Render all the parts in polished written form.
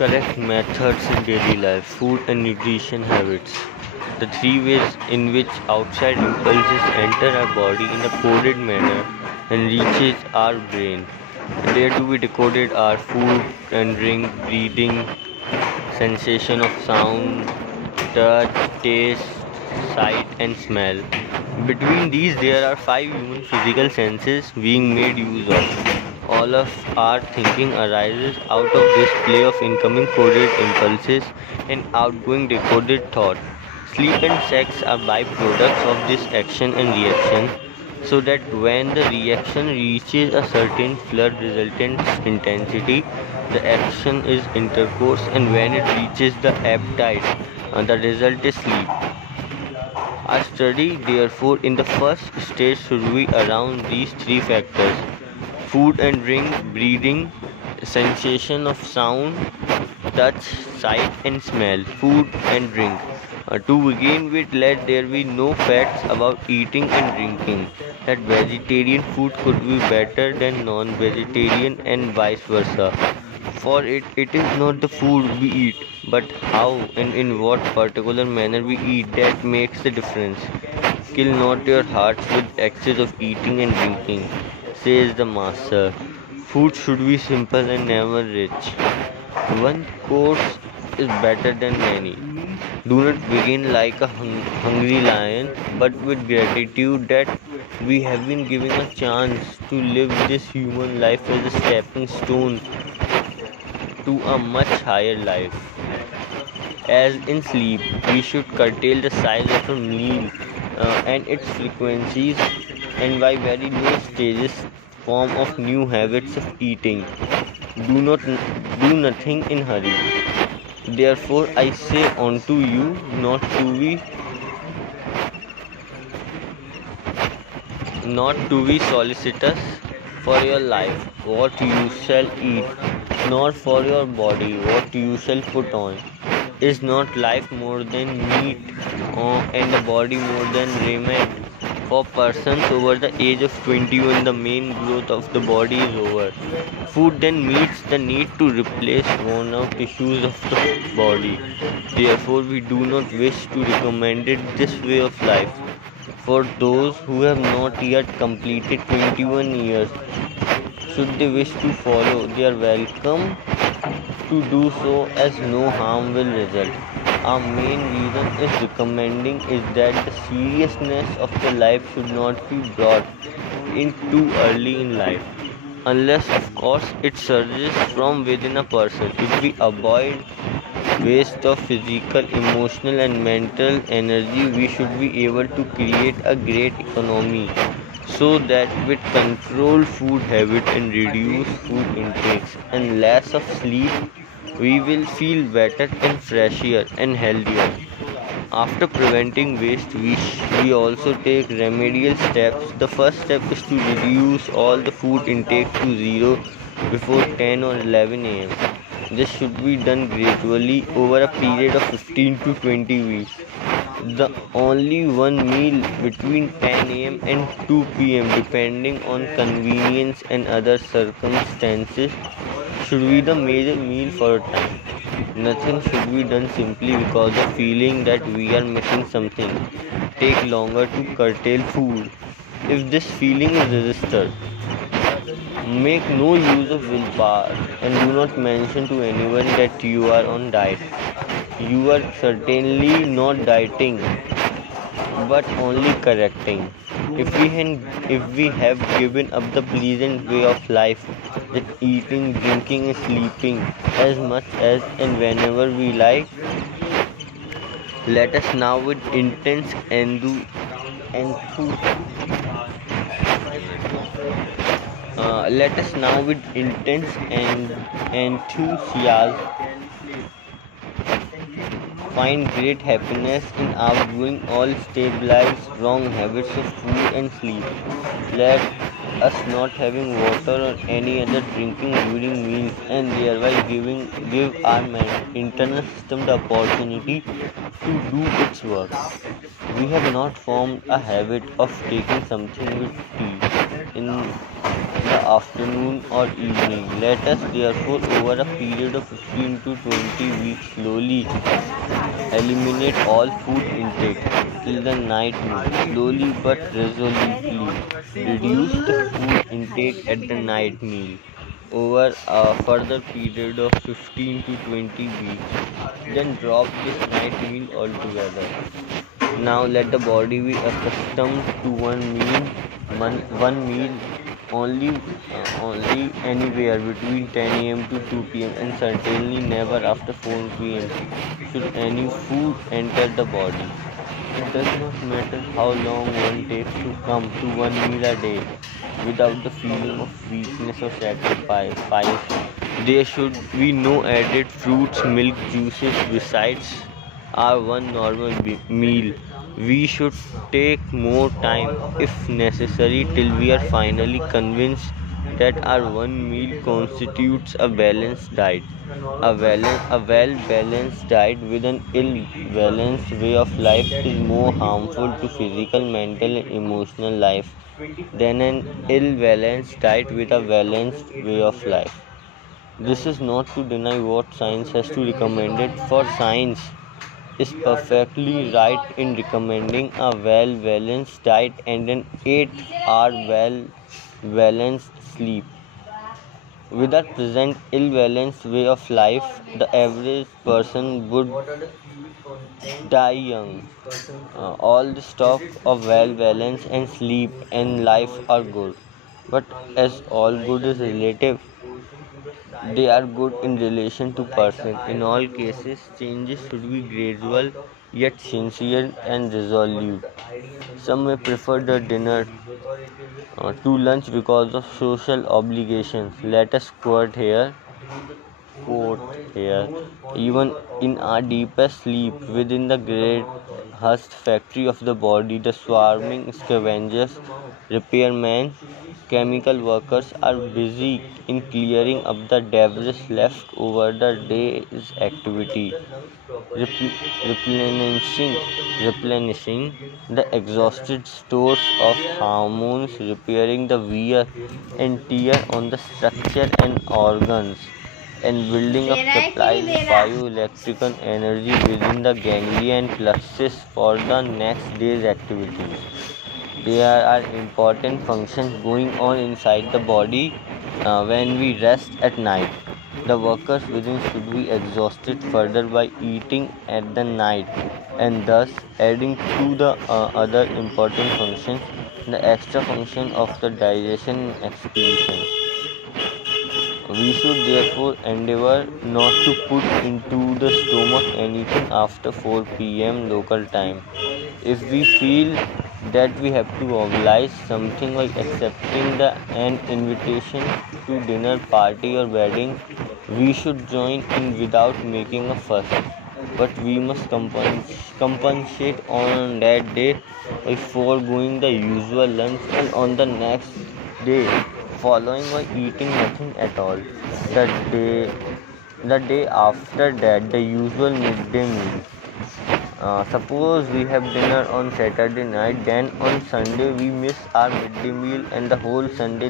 Correct methods in daily life, food and nutrition habits. The three ways in which outside impulses enter our body in a coded manner and reaches our brain. They are to be decoded are food and drink, breathing, sensation of sound, touch, taste, sight, and smell. Between these, there are five human physical senses being made use of. All of our thinking arises out of this play of incoming coded impulses and outgoing decoded thought. Sleep and sex are byproducts of this action and reaction, so that when the reaction reaches a certain flood resultant intensity, the action is intercourse, and when it reaches the ebb tide, the result is sleep. Our study, therefore, in the first stage should be around these three factors: food and drink, breathing, sensation of sound, touch, sight, and smell, food and drink. To begin with, let there be no facts about eating and drinking, that vegetarian food could be better than non vegetarian and vice versa. For it is not the food we eat, but how and in what particular manner we eat that makes the difference. Kill not your hearts with excess of eating and drinking, says the master. Food should be simple and never rich. One course is better than many. Do not begin like a hungry lion, but with gratitude that we have been given a chance to live this human life as a stepping stone to a much higher life. As in sleep, we should curtail the size of a meal and its frequencies, and by very low stages form of new habits of eating. Do nothing in hurry. Therefore I say unto you not to be solicitous for your life, what you shall eat, nor for your body, what you shall put on. Is not life more than meat, and the body more than raiment? For persons over the age of 21, the main growth of the body is over. Food then meets the need to replace worn out tissues of the body. Therefore, we do not wish to recommend it this way of life. For those who have not yet completed 21 years, should they wish to follow, they are welcome to do so, as no harm will result. Our main reason is recommending is that the seriousness of the life should not be brought in too early in life, unless of course it surges from within a person. If we avoid waste of physical, emotional, and mental energy, we should be able to create a great economy, so that with controlled food habit and reduced food intakes and less of sleep, we will feel better and fresher and healthier. After preventing waste, we also take remedial steps. The first step is to reduce all the food intake to zero before 10 or 11 am. This should be done gradually over a period of 15 to 20 weeks. The only one meal between 10 am and 2 pm, depending on convenience and other circumstances, should be the major meal for a time. Nothing should be done simply because of feeling that we are missing something. Take longer to curtail food if this feeling is registered. Make no use of willpower, and do not mention to anyone that you are on diet. You are certainly not dieting, but only correcting. If we have given up the pleasant way of life, that eating, drinking, and sleeping as much as and whenever we like, let us now with intense let us now with intense and enthusiasm find great happiness in outgrowing all stabilized wrong habits of food and sleep. Let us not having water or any other drinking during meals and thereby give our internal system the opportunity to do its work. We have not formed a habit of taking something with tea in the afternoon or evening. Let us therefore, over a period of 15 to 20 weeks, slowly eliminate all food intake till the night meal. Slowly but resolutely reduce the food intake at the night meal over a further period of 15 to 20 weeks. Then drop this night meal altogether. Now let the body be accustomed to one meal only anywhere between 10 a.m. to 2 p.m. and certainly never after 4 p.m. should any food enter the body. It does not matter how long one takes to come to one meal a day without the feeling of weakness or sacrifice. There should be no added fruits, milk, juices besides our one normal meal. We should take more time if necessary till we are finally convinced that our one meal constitutes a balanced diet. A well balanced diet with an ill balanced way of life is more harmful to physical, mental, and emotional life than an ill balanced diet with a balanced way of life. This is not to deny what science has to recommend it, for science is perfectly right in recommending a well balanced diet and an 8-hour well balanced sleep. With our present ill balanced way of life, the average person would die young. All the talk of well balance and sleep and life are good, but as all good is relative, they are good in relation to person. In all cases, changes should be gradual yet sincere and resolute. Some may prefer the dinner to lunch because of social obligations. Let us quote here, even in our deepest sleep, within the great hushed factory of the body, the swarming scavengers, repairmen, chemical workers are busy in clearing up the debris left over the day's activity, replenishing, replenishing the exhausted stores of hormones, repairing the wear and tear on the structure and organs, and building up supplies of bioelectrical energy within the ganglia and plexus for the next day's activities. There are important functions going on inside the body when we rest at night. The workers within should be exhausted further by eating at the night and thus adding to the other important functions, the extra function of the digestion and excretion. We should therefore endeavor not to put into the stomach anything after 4 p.m. local time. If we feel that we have to oblige something like accepting an invitation to dinner party or wedding, we should join in without making a fuss. But we must compensate on that day by foregoing the usual lunch and on the next day following by eating nothing at all. The day the day after that, the usual midday meal. Suppose we have dinner on Saturday night, then on Sunday we miss our midday meal and the whole Sunday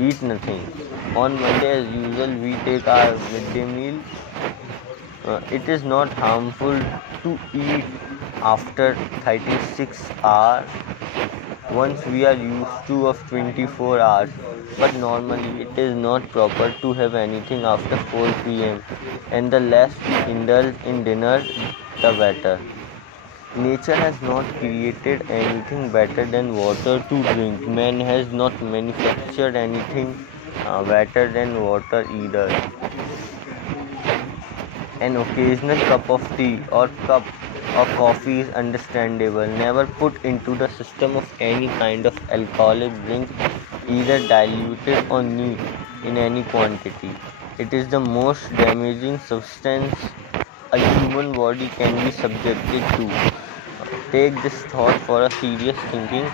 eat nothing. On Monday, as usual, we take our midday meal. It is not harmful to eat after 36 hours once we are used to of 24 hours, but normally it is not proper to have anything after 4 p.m. and the less we indulge in dinner the better. Nature has not created anything better than water to drink. Man has not manufactured anything better than water either. An occasional cup of tea or cup of coffee is understandable. Never put into the system of any kind of alcoholic drink, either diluted or neat in any quantity. It is the most damaging substance a human body can be subjected to. Take this thought for a serious thinking.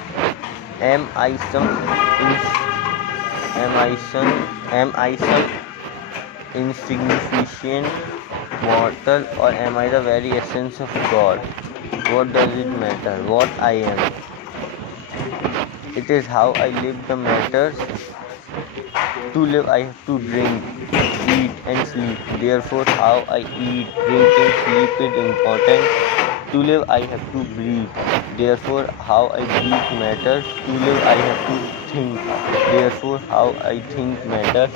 Am I some am I some insignificant mortal, or am I the very essence of God? What does it matter what I am? It is how I live that matters. To live, I have to drink, eat, and sleep. Therefore, how I eat, drink, and sleep is important. To live, I have to breathe. Therefore, how I breathe matters. To live, I have to think. Therefore, how I think matters.